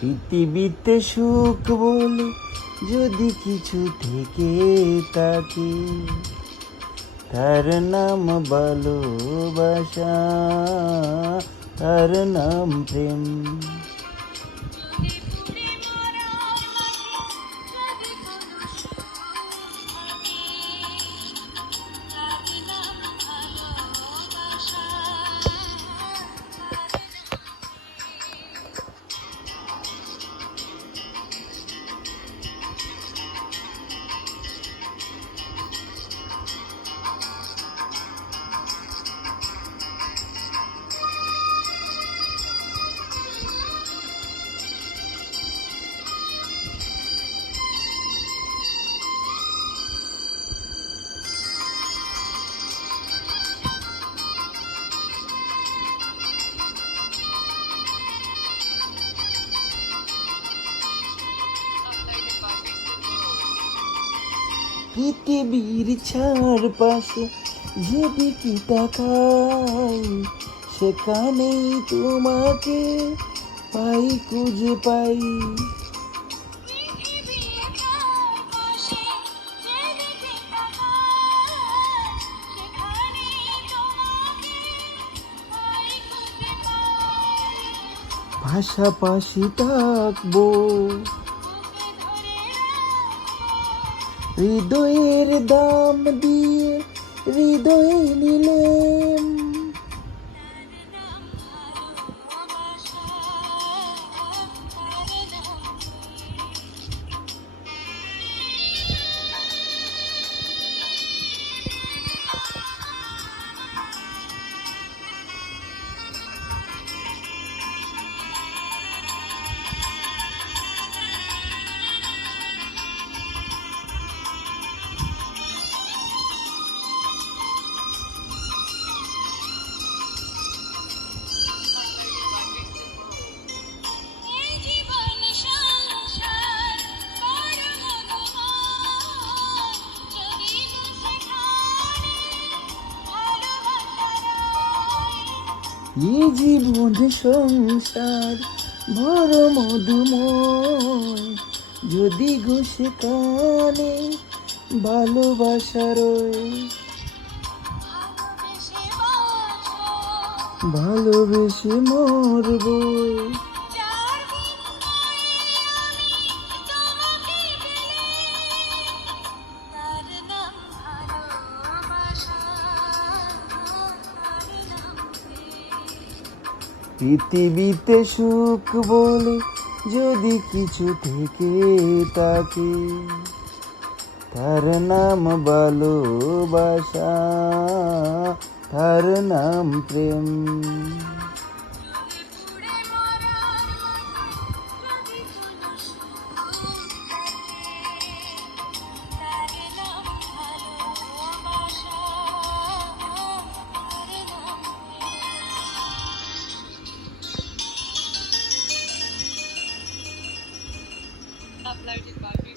পৃথিবীতে সুখ বলে যদি কিছু থেকে থাকে, তার নাম ভালোবাসা, তার নাম প্রেম। পৃথিবীর চারপাশে যেদিকে তাকাই, সেখানেই তোমাকে পাই, খুঁজে পাই। পাশাপাশি থাকবো, হৃদয়ের দাম দিয়ে হৃদয় নিলেম। এই জীবন সংসার বড় মধুময়, যদি ঘষে কানে ভালোবাসার ভালোবেসে মরব। পৃথিবীতে সুখ বলে যদি কিছু থেকে থাকে, তার নাম ভালোবাসা, তার নাম প্রেম। Uploaded by